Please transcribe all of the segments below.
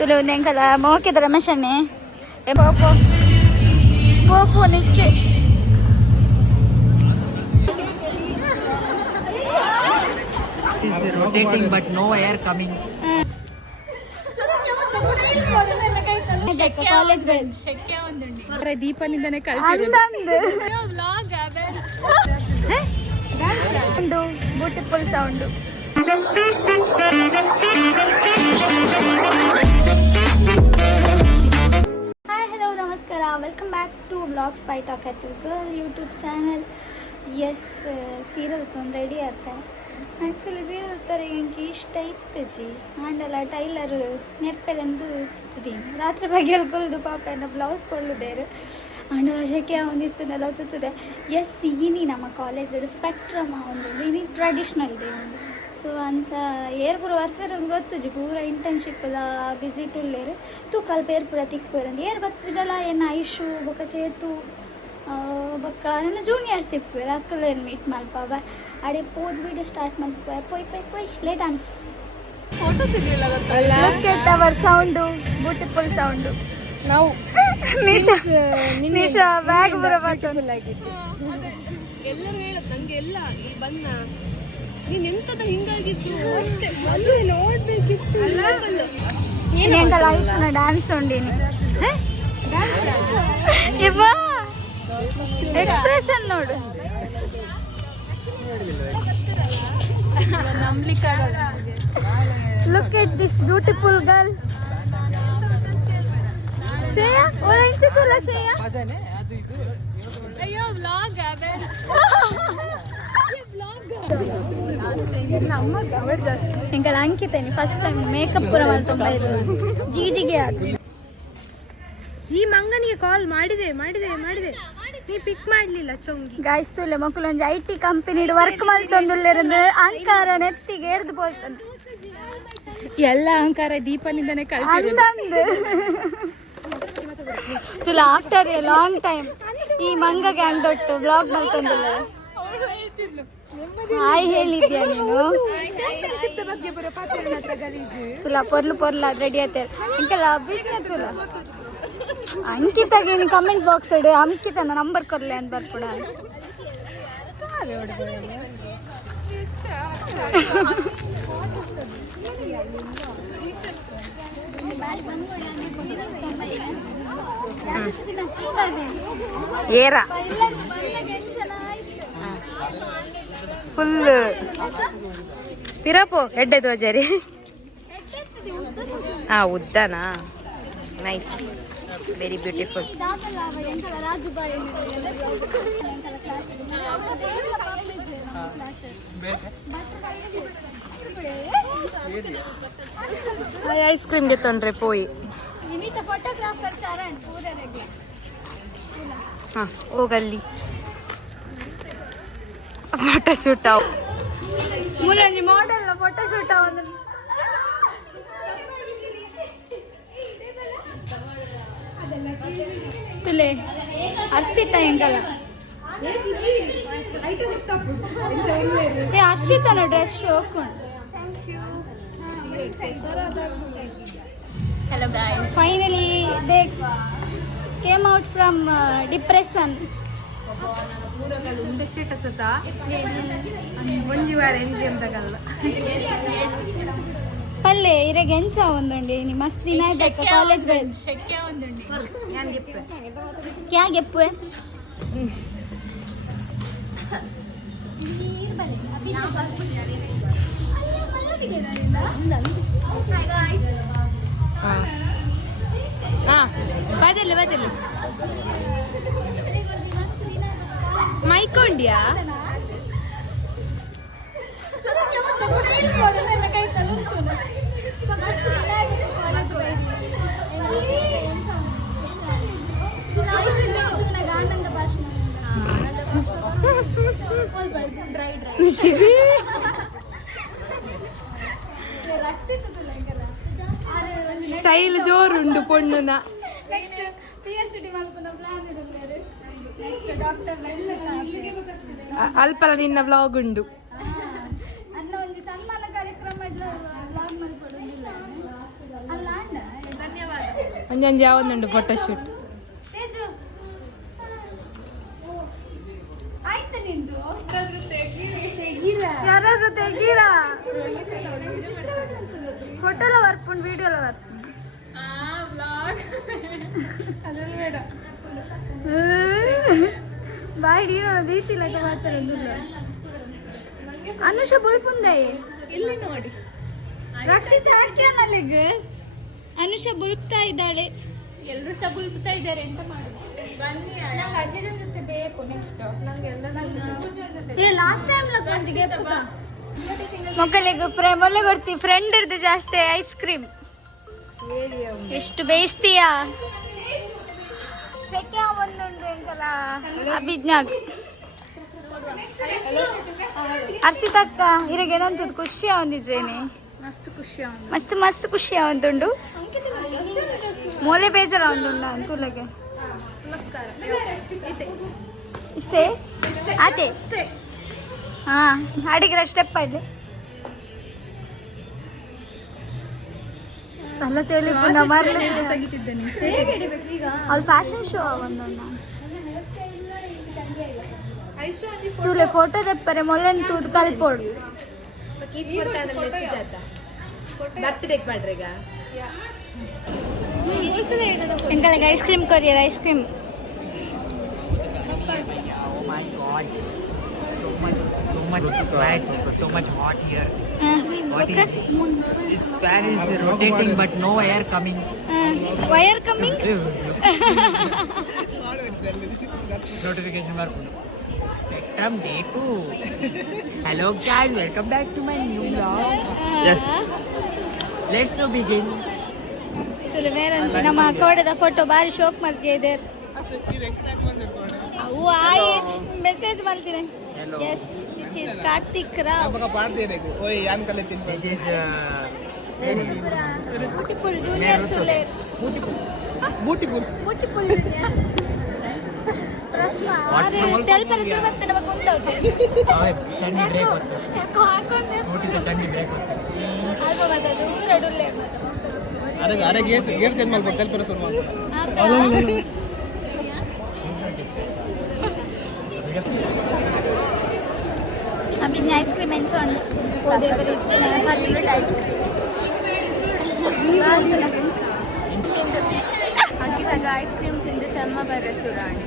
ತುಳು ನೆಂಕಲ ಮೋಕೆದ ರಮೇಶನ್ನೇ ಪೋಪೋ ಪೋಪೋ ನಿಕ್ಕೆ is rotating but no air coming. College ದೀಪನಿಂದನೇ sound beautiful sound. Hi hello ನಮಸ್ಕಾರ, welcome back to vlogs by talkative girl YouTube channel. Yes ಸೀರೆ ತೊಂದು ರೆಡಿ ಆಗ್ತಾನೆ. ಆ್ಯಕ್ಚುಲಿ ಸೀರೆ ಉತ್ತರ എനിക്ക് ಇಷ್ಟ ಇತ್ತು ಜಿ ಆಂಡಲ ಟೈಲರ್ ನೆರ್ಪೆಲೆಂದು ತುತ್ತಿದೀನಿ ರಾತ್ರಿ ಬಗ್ಗೆ ಕೊಲ್ದು ಪಾಪ ಎನ್ನ ಬ್ಲೌಸ್ ಕೊಲ್ಲುದೇರು ಆಂಡಲ ಶೆಕೆ ಒಂದಿತ್ತು ನೆಲ ತುತ್ತದೆ. ಎಸ್ ಈನಿ ನಮ್ಮ ಕಾಲೇಜ್ ಸ್ಪೆಕ್ಟ್ರಮ್ ಒಂದು ಇನಿ ಟ್ರೆಡಿಷ್ನಲ್ ಡೇ ಒಂದು. ಸೊ ಅಂಚ ಏರ್ ಪೂರ ವರ್ಪೇರು ಗೊತ್ತು ಜಿ ಪೂರ ಇಂಟರ್ನ್ಶಿಪ್ಲ ವಿಸಿಟ್ ಉಳ್ಳೇರು ತೂಕಲ್ ಪೇರು ಪೂರ ತಿಕ್ಪೇರಂದು ಏರ್ ಬತ್ತಿಡಲ ಏನು ಐಶು ಬೊಕ್ಕ ಚೇತು ಬೊಕ್ಕ ನನ್ನ ಜೂನಿಯರ್ಸ್ ಇಪ್ಪೇರು ಅಕ್ಕಲೇನು ಮೀಟ್ ಮಲ್ಪಾವ ಅಡೆ ಪೋದ್ ವಿಡಿಯೋ ಸ್ಟಾರ್ಟ್ ಮಾಡ್ಕೋ ಪೊಯ್ ಲೇಟ್ ಆನ್ ಫೋಟೋ ಸಿಗಲಿಲ್ಲ ಅವರ್ ಸೌಂಡು ಬ್ಯೂಟಿಫುಲ್ ಸೌಂಡು. ನಾವು ನಿಶಾ ಬ್ಯಾಗ್ ಬರಬೇಕು ಎಲ್ಲರೂ ಹೇಳತ್ ನಂಗೆ ಎಲ್ಲ ಈ ಬನ್ನ ನೀನ್ ಎಂತದ ಹಿಂಗಾಗಿತ್ತು ಅದು ನೋಡ್ಬೇಕಿತ್ತು. ಏನಂತ ಲೈಫ್ನ ಡ್ಯಾನ್ಸ್ ಉಂಡಿನಿ ಇವ ಎಕ್ಸ್ಪ್ರೆಷನ್ ನೋಡು ನಂಬ್ಲಿಕ್ಕಾಗಲ್ಲ. Look at this beautiful girl. Shreya orange ಕೂಲ ಶ್ರೇಯಾ ಅಯ್ಯೋ ವ್ಲಾಗ್ ಎಂಕಲ್ ಅಂಕಿತೇನಿ ಫಸ್ಟ್ ಟೈಮ್ ಮೇಕಪ್ ಪೂರ ಮಾಡ್ಕೊಂಬ ಇದು ಜಿಗಿಜಿಗಿ ಆದ. ಈ ಮಂಗನಿಗೆ ಕಾಲ್ ಮಾಡಿದೆ ನೀ ಪಿಕ್ ಮಾಡ್ಲಿಲ್ಲ. ಗಾಯ್ಸ್ ತುಲೆ ಮಕ್ಕಳು ಒಂದು IT ಕಂಪನಿ ವರ್ಕ್ ಮಾಡ್ತೊಂದುಲ್ಲೇರಂದು ಅಹಂಕಾರ ನೆತ್ತಿಗೆ ಏರ್ದು ಪೋಸ್ತಂತ ಎಲ್ಲ ಅಹಂಕಾರ ದೀಪನಿಂದನೇ ಅಂದಂದು ತುಲ ಆಫ್ಟರ್ ಎ ಲಾಂಗ್ ಟೈಮ್ ಈ ಮಂಗ ಗ್ಯಾಂಗ್ ದೊಟ್ಟು ಬ್ಲಾಗ್ ಮಾಡ್ತೊಂದಿಲ್ಲ. ಹಾಯ್ ಹೇಳಿದ್ಯಾ ನೀನು ತುಲ ಪೊರ್ಲು ರೆಡಿ ಆಯ್ತ ಇಂಕೆಲ್ಲ ಬಿಸ್ನೆಸ್ ತುಲ ಅಂಕಿತಾಗೆ ಕಮೆಂಟ್ ಬಾಕ್ಸ್ ಇಡು ಅಂಕಿತನ ನಂಬರ್ ಕೊರ್ಲೆ ಅಂತ ಬರ್ಕೊಡ. ಏರ ಫುಲ್ ಪಿರಪು ಎಡ್ಡೆ ತೋಜರಿ ಉದ್ದನಾ nice very beautiful. Ice cream ಗೆತ್ತೊಂಡ್ರೆ ಪೋಯಿ ಹೋಗಲ್ಲಿ ಫೋಟೋ ಶೂಟ್ ಮೂಲಂಜಿ ಮಾಡೆಲ್ ಫೋಟೋ ಶೂಟ್ ಅವನು ತುಲೆ ಹರ್ಷಿತಾ ಹೆಂಗಲ್ಲ ಹರ್ಷಿತಾನ ಡ್ರೆಸ್ ಶೋಕೊಂಡು. Hello guys. Finally they came out from depression. ಪೂರಗಳು ಒಂದೇ ಸ್ಟೇಟಸ್ ಅತ್ತ ಒಂಜಿ ವಾರ ಎಂಜಿ ಅಂತಗಲ್ಲ ಪಲ್ಲೆ ಇರಗೆ ಎಂಚ ಒಂದುಂಡಿ ನಿ ಮಸ್ತ್ ದಿನ ಆಯ್ತು ಕಾಲೇಜ್ ಬಂದು ಶೆಕೆ ಒಂದುಂಡಿ ನಾನು ಗೆಪ್ಪೆ ಕ್ಯಾ ಗೆಪ್ಪೆ ಬದಲು ಮೈಕೊಂಡ್ಯಾ ಸ್ಟೈಲ್ ಜೋರುಂಡು ಪೊಣ್ಣುನ. ನೆಕ್ಸ್ಟ್ PhD ಮಲ್ಪನ ಪ್ಲಾನ್ ಇಡುತ್ತಾರೆ. ನೆಕ್ಸ್ಟ್ ಡಾಕ್ಟರ್ ಅಲ್ಪಲ ನಿನ್ನ ವ್ಲಾಗ್ ಉಂಡು ಅನ್ನ ಒಂಜಿ ಸನ್ಮಾನ ಕಾರ್ಯಕ್ರಮ ವ್ಲಾಗ್ ಮಲ್ಪಡುದಿಲ್ಲ ಅಲ್ಲ ಅಂಡ ಒಂದೊಂದು ಯಾವೊಂದುಂಡು ಫೋಟೋಶೂಟ್. ಯಾರಾದ್ರೂ ತೆಗೀರಾ ಫೋಟೋಲ ಬರ್ಪುಂಡು ವಿಡಿಯೋಲ ಬರ್ಪುಂಡು ಬಾಯ್ಡಿ ರೀತಿ ಲೆಕ್ಕ ಬರ್ತಾರೆ ಅನುಷ ಬುಲ್ಪುಂದೆ ಇಲ್ಲಿ ನೋಡಿ ರಕ್ಷಿತ ಹಾಕ್ಯಾನಲ್ಲಿಗ ಅನುಷ ಬುಲ್ಪ್ತಾ ಇದ್ದಾಳೆ. ಎಲ್ಲರೂ ಸಹ ಬುಲ್ಪುತ್ತಾ ಇದ್ದಾರೆ ಅಂತ ಮಾಡುದು. ಬನ್ನಿ ನಂಗೆ ಅರ್ಷದ ಜೊತೆ ಬೇಕು ನೆಕ್ಸ್ಟ್ ನಂಗೆ ಲಾಸ್ಟ್ ಟೈಮ್ ಲಕ್ಕೊಂಜಿಗೆ ಮಕ್ಕಳಿಗೆ ಮೊನ್ನೆ ಕೊಡ್ತೀವಿ ಫ್ರೆಂಡ್ ಇರ್ದು ಜಾಸ್ತಿ ಐಸ್ ಕ್ರೀಮ್ ಎಷ್ಟು ಬೇಯಿಸ್ತೀಯಾ ಸೆಕೆ ಒಂದುಂಡು ಎಂಕಲ ಅಭಿಜ್ಞಾಗ್ ಅರ್ಸಿತಕ್ಕ ಇರಗೆ ಏನಂತದ್ದು ಖುಷಿ ಆವಂದಿದ್ದೇನೆ ಮಸ್ತ್ ಮಸ್ತ್ ಖುಷಿ ಆವಂದುಂಡು ಮೂಲೆ ಬೇಜಾರ ಆವಂದುಂಡ ಅಂತೂಲಗೆ ಇಷ್ಟೇ ಅದೇ ಹಾ ಅಡಿಗೆ ಸ್ಟೆಪ್ ಆಯ್ತು ಅಲ್ಲ ತೇಲಿ ಪುನಃ ಮರಳಿ ಅಲ್ಲಿ ಫ್ಯಾಷನ್ ಶೋ ಒಂದೊಂದು ತೂಲೆ ಫೋಟೋ ತೆಪ್ಪರೆ ಮೊಲೆನ್ ತೂದ್ ಕಲ್ಪೋಡು ಬರ್ತ್ಡೇಕ್ ಮಾಡ್ರಿ ಈಗ ಎಂಕಲ್ಗೆ ice cream courier ice cream. Oh my god. So much sweat, so much hot here. What is this? This fan is rotating but no air coming. Wire coming Notification ಬರ್ಕೊಂಡು Spectrum Day 2. Hello guys, welcome back to my new vlog. Yes. Let's begin. ಬೇರೆ ನಮ್ಮ ಕೋಡೆದ photo ಬಾರಿ ಶೋಕ್ ಮಲ್ಗೆ ಇದೆ ಅವು ಆಯ್ message ಮಾಡ್ತೀನಿ. Yes this is Karthik Rao This is beautiful junior ಸುಲೇರ್ beautiful. ಬ್ಯೂಟಿಫುಲ್ ಜೂನಿಯರ್ ರಶ್ಮಾ ಅರೆ ಟೆಲ್ ಪರ ಶುರು ಮತ್ತೆ ನಮಗೆ ಕುಂತೌಜೆ ಚಂಡಿ ಬ್ರೇಕ್ ಹೊತ್ತು ಯಾಕೋ ಹಾಕೊಂಡೆ ಸ್ಕೂಟಿಗೆ ಚಂಡಿ ಬ್ರೇಕ್ ಹೊತ್ತು ಅಲ್ವಾ ಮತ್ತೆ ದೂರ ಡುಲ್ಲೆ ಮತ್ತೆ ಅರೆ ಗೇರ್ ಚೇಂಜ್ ಮಾಡ್ಕೊಂಡು ಟೆಲ್ಪರ ಶುರು ಮಾಡ್ಕೊಂಡು ಅಭಿಜ್ಞ ಐಸ್ ಕ್ರೀಮ್ ಎಂಚೋಂಡು ಐಸ್ ಅಂಕಿತಾಗ ಐಸ್ ಕ್ರೀಮ್ ತಿಂದು ತಮ್ಮ ಬರ ಸುರಾಣಿ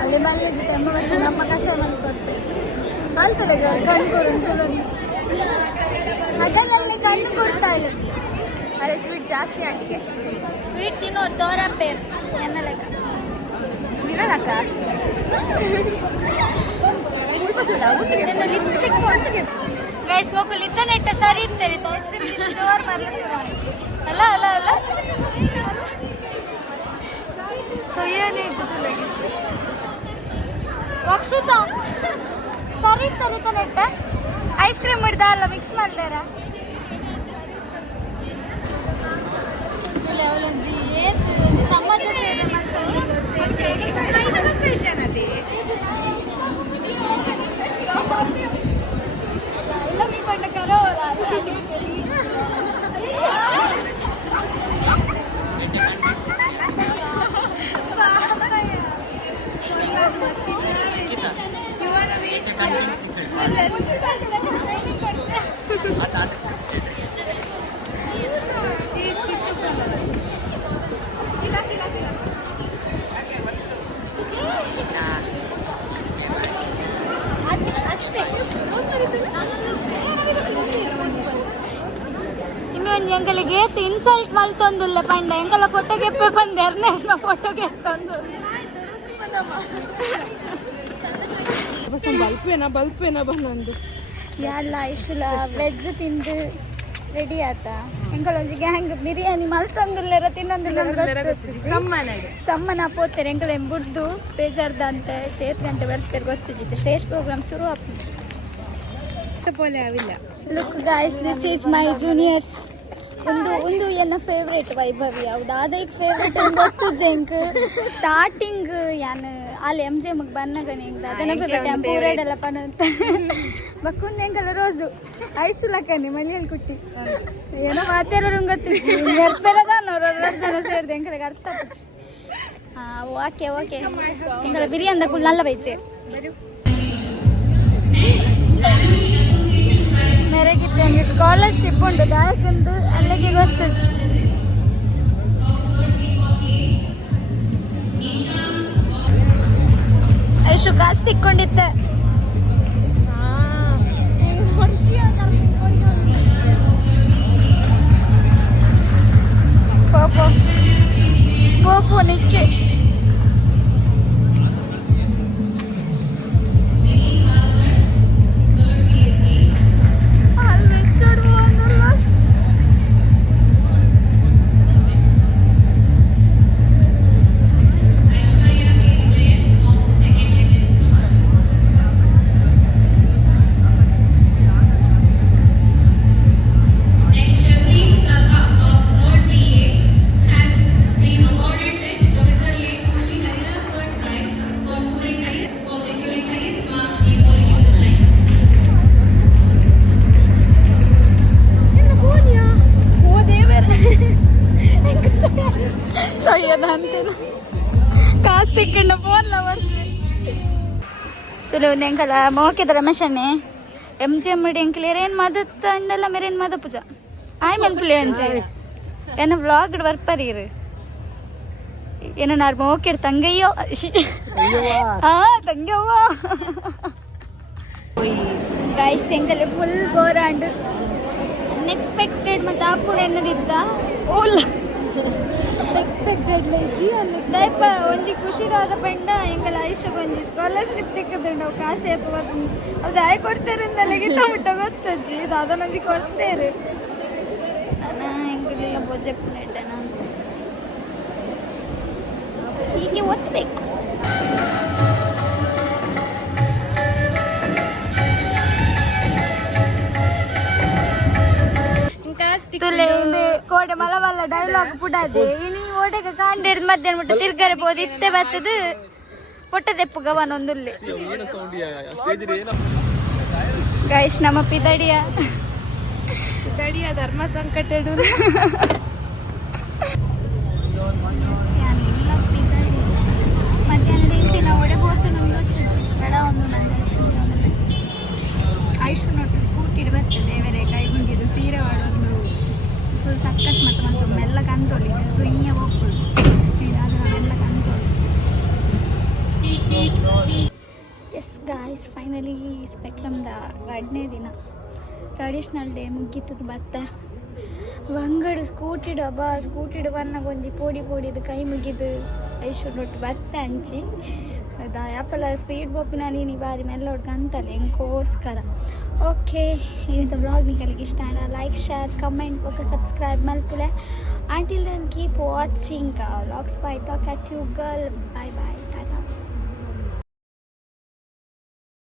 ಅಲ್ಲಿ ಮಲ್ಲಿಗೆ ತೆಮ್ಮ ಬಂದು ನಮ್ಮ ಕಷ ಮಲ್ಕೊಟ್ಟೆ ಕಲ್ತಲೆ ಕಣ್ಣು ಕೊಡುಂಟು ಅದರಲ್ಲಿ ಕಣ್ಣು ಕೊಡ್ತಾಳೆ. ಅರೆ ಸ್ವೀಟ್ ಜಾಸ್ತಿ ಆಂಟಿಗೆ ಸ್ವೀಟ್ ತಿನ್ನೋರು ತೋರಪ್ಪೇರ್ ಎನ್ನ ಲೆಕ್ಕ ಇರಲಕ್ಕ ಲಿಪ್ಸ್ಟಿಕ್ ಒಟ್ಟಿಗೆ ಗೈಸ್ ಮಕ್ಕಳು ಇದ್ದ ನೆಟ್ಟ ಸರಿ ಇರ್ತಾರೆ ಜೋರ್ ಅಲ್ಲ ಅಲ್ಲ ಅಲ್ಲ ಸೊ ಏನೇ ರಕ್ಷಿತ ಸರಿ ಇರ್ತಾರೆ ನೆಟ್ಟ ಐಸ್ ಕ್ರೀಮ್ ಹಿಡ್ದ ಅಲ್ಲ ಮಿಕ್ಸ್ ಮಾಡ್ತಾರ ಅವಳೊಂಜಿ ಏನು ಸಮಾಜ ಸೇವೆ ಎಂಕಲಿಗೆ ಇನ್ಸಲ್ಟ್ ಮಲ್ತೊಂದುಲ್ಲ ಪಂಡ ಎಂಕಲ ಫೋಟೋಗೆ ಬಂದೆ ಎರಡನೇ ಫೋಟೋಗೆ ತಂದು ಬಲ್ಪೇನ ಬಂದು ಎಲ್ಲ ಇಷ್ಟಲ ವೆಜ್ ತಿಂದು ರೆಡಿ ಆತ ಎಂಕಲೊಂಜಿ ಗ್ಯಾಂಗ್ ಬಿರಿಯಾನಿ ಮಲ್ತೊಂದುಲ್ಲೆರ ತಿನ್ನೊಂದುಲ್ಲೆರ ಸಮ್ಮನ ಪೋತಾರೆ ಎಂಕಲ ಬುಡ್ದು ಬೇಜಾರ್ದ ಅಂತ 8 ಗಂಟೆ ಬರ್ತಾರೆ ಗೊತ್ತಿದ್ದಿತ್ತು ಸ್ಟೇಜ್ ಪ್ರೋಗ್ರಾಮ್ ಶುರು ಆಗ್ತದೆ ಪೋಲೆ ಅವಿಲ್ಲ look guys this is my juniors ಒಂದು ಒಂದು ಎನ್ನ ಫೇವ್ರೇಟ್ ವೈಭವಿ ಹೌದು ಅದಕ್ಕೆ ಫೇವ್ರೇಟ್ ಗೊತ್ತು ಜೆಂಕ್ ಸ್ಟಾರ್ಟಿಂಗ್ ಯಾನ್ ಅಲ್ಲಿ ಎಮ್ ಜೆ ಮಗ್ ಬನ್ನಗನೆ ಅದನ್ನ ಫೇವ್ರೇಟ್ ಟೆಂಪೂರೆಡೆಲ್ಲ ಪನಂತ ಬಕ್ಕುಂದು ಹೆಂಗಲ್ಲ ರೋಸು ಐಸು ಲಕ್ಕನೆ ಮಲೆಯಲ್ಲಿ ಕುಟ್ಟಿ ಏನೋ ಮಾತಾಡೋರು ಗೊತ್ತಿತ್ತು ನೆರ್ಪೆರದಾನವ್ರು ಜನ ಸೇರಿದೆ ಹೆಂಗಲಿಗೆ ಅರ್ಥ ಪಚ್ಚಿ ಓಕೆ ಓಕೆ ಹೆಂಗಲ್ಲ ಬಿರಿಯಾನಿ ಕುಲ್ ನಲ್ಲ ಬೈಚೆ ಮೇರೆಗಿತ್ತು ಹಂಗೆ ಸ್ಕಾಲರ್ಶಿಪ್ ಉಂಟು ದಾಯಕಂದು ಅಲ್ಲಿಗೆ ಗೊತ್ತು ಎಷ್ಟು ಕಾಸು ತಿಕ್ಕೊಂಡಿತ್ತೆ ಪೋಪೋ ಪೋಪೋ ನಿಕ್ಕೆ ಕಾಸು ತಿಕ್ಕೊಂಡು ಫೋನ್ಲ ತುಲೆ ಒಂದು ಎಂಕಲ ಮೋಕಿದ ರಮೇಶನ್ನೇ ಎಮ್ ಜಿ ಎಮ್ ಡಿ ಎಂಕಲ್ ಏನ್ ಮದತ್ ಅಂಡಲ್ಲ ಮೇರೇನ್ ಮದ ಪೂಜಾ ಆಯ್ ಮಲ್ಪುಲೆ ಅಂಜೆ ಏನ ವ್ಲಾಗ್ ಬರ್ಪರೀರು ಏನೋ ನಾರ್ ಮೋಕಿಡ್ ತಂಗಯ್ಯೋ ತಂಗವ್ವ ಗೈಸ್ ಎಂಕಲೆ ಫುಲ್ ಬೋರಾಂಡ್ ಅನ್ಎಕ್ಸ್ಪೆಕ್ಟೆಡ್ ಮತ್ತು ಆಪುಣ ಎನ್ನದಿದ್ದ ಓಲ್ಲ ಎಕ್ಸ್ಪೆಕ್ಟೆಡ್ ಲೇಜಿ ದಯಪ ಒಂಜಿ ಖುಷಿದಾದ ಪಂಡ ಎಂಕಲ ಐಶಗ್ ಒಂಜಿ ಸ್ಕಾಲರ್ಶಿಪ್ ತಿಕ್ಕದುಂಡು ಅವು ಕಾಸು ಏಪ ಅದು ಆಯ್ ಕೊಡ್ತಾರೆ ಅಂದಲ್ಲಿಗೆ ತಮುಟ್ಟ ಗೊತ್ತಜ್ಜಿ ಇದು ಅದನ್ನೊಂಜಿ ಕೊಡ್ತೇರು ನಾನು ಹೆಂಗಿಲ್ಲ ಬೊಜ್ಜೆಪ್ಪನ ಇಟ್ಟೆ ನಾನು ಹೀಗೆ ಒತ್ತಬೇಕು ಕೋಡೆ ಮಲವಲ್ಲ ಡೈಲಾಗ್ ಪುಡಾದೆ ಇನಿ ಓಡೆಗೆ ಕಾಂಡೇಡ್ ಮಧ್ಯಾಹ್ನ ಮುಟ್ಟ ತಿರ್ಗರೆ ಬೋದು ಇತ್ತೆ ಬತ್ತದು ಒಟ್ಟದೆಪ್ಪು ಗವನ ಒಂದುಲ್ಲೆ ಗೈಸ್ ನಮ್ಮ ಪಿದಡಿಯ ಧರ್ಮ ಸಂಕಟಡು ಮಧ್ಯಾಹ್ನದ ಇಂದಿನ ಒಡೆ ಬೋತು ನಂಗೆ ಗೊತ್ತಿಜ್ಜಿ ಬೇಡ ಒಂದು ನನ್ನ ಐಶು ನೋಟು ಸ್ಕೂಟಿ ಬರ್ತದೆ ಬೇರೆ ಕೈ ಮುಗಿದು ಸೀರೆ ಮಾಡೋದು ಫುಲ್ ಸಕ್ಕಸ್ ಮತ್ತು ಮೆಲ್ಲ ಕಂತೋಲಿ ಸೊ ಹಿಂಗೆ ಹೋಗ್ಬೋದು ಇದಾದ್ರೆ ನಾವೆಲ್ಲ ಕಂತೋಲಿ ಎಸ್ ಗಾಯ್ಸ್ ಫೈನಲಿ ಸ್ಪೆಕ್ಟ್ರಮ್ದ 2ನೇ ದಿನ ಟ್ರೆಡಿಷ್ನಲ್ ಡೇ ಮುಗಿತದ ಬತ್ತ ಬಂಗಡು ಸ್ಕೂಟಿಡು ಬನ್ನಾಗ ಒಂಜಿ ಪೋಡಿ ಪೋಡಿದು ಕೈ ಮುಗಿದು ಐಶು ನೋಟು ಬತ್ತ ಹಂಚಿ ಅದ ಯಾಪಲ್ಲ ಸ್ಪೀಡ್ ಬೋಪಿನ ನೀನು ಬಾರಿ ಮೆಲ್ಲೋಡ್ಕ ಅಂತಲ್ಲ ಹೆಂಗೋಸ್ಕರ ಓಕೆ ಇವತ್ತು ಬ್ಲಾಗ್ ನಿಮಗೆ ಇಷ್ಟ ಆಯ್ತಾ like share comment okay subscribe ಮಲ್ಪುಲೆ until then keep watching vlogs by Talkative Girl. Bye bye.